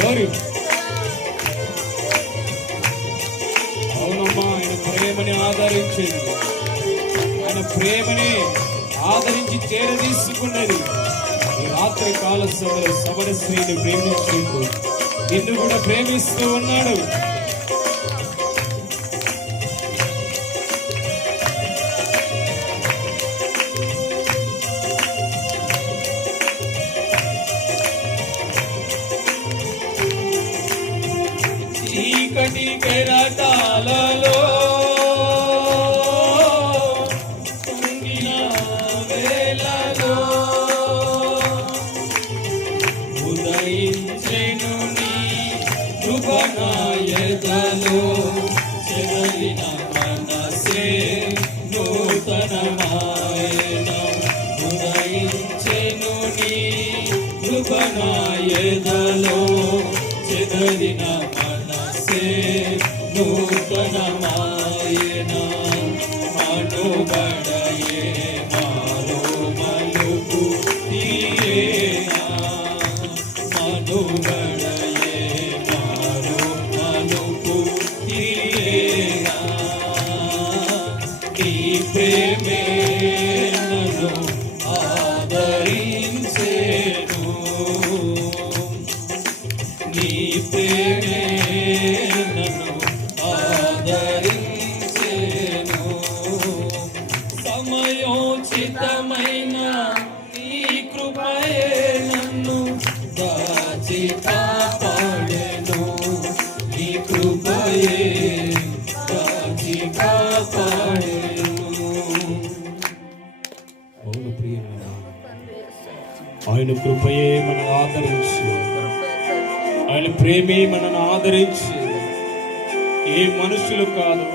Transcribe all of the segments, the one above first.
Glory. అవునమ్మా, ఆయన ప్రేమని ఆదరించేది, ఆయన ప్రేమని ఆదరించి చేరదీసుకున్నది. ఈ రాత్రి కాల సమరశ్రీని ప్రేమించేందుకు నిన్ను కూడా ప్రేమిస్తూ ఉన్నాడు. చీకటి కెరటాలలో తుంగిన వేళలో ఉదయించెను నీ కృపణాయతలో, చెదరిన మనసే నూతనమాయన. ఉదయించెను నీ కృపణాయతలో, చెదరిన నూతనమాయన. మనుగడయే మాలో మలుపు తీయేనా, మనుగడయే మాలో మలుపు తీయేనా. నీ ప్రేమే నన్ను ఆదరించేను, నీ ప్రేమే సమయోచితమైన నీ కృపయే నన్ను దాచి కాపాడెను, నీ కృపయే దాచి కాపాడెను. అవును ప్రియమైన, ఆయన కృపయే మనను ఆదరించి, ఆయన ప్రేమే మనను ఆదరించి, ఏ మనుషులు కాదు,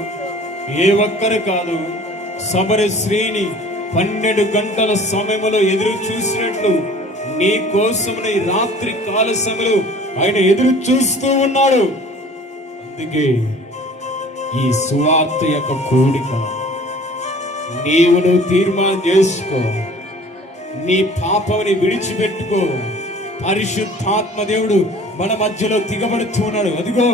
ఏ ఒక్కరు కాదు, సమరశ్రీని 12 గంటల సమయంలో ఎదురు చూసినట్లు నీ కోసం ఈ రాత్రి కాల సమయంలో ఆయన ఎదురు చూస్తూ ఉన్నాడు. అందుకే ఈ సువార్త యొక్క కోడిక నువ్వు తీర్మానం చేసుకో, నీ పాపని విడిచిపెట్టుకో. పరిశుద్ధాత్మ దేవుడు మన మధ్యలో దిగబడుతూ ఉన్నాడు. అదిగో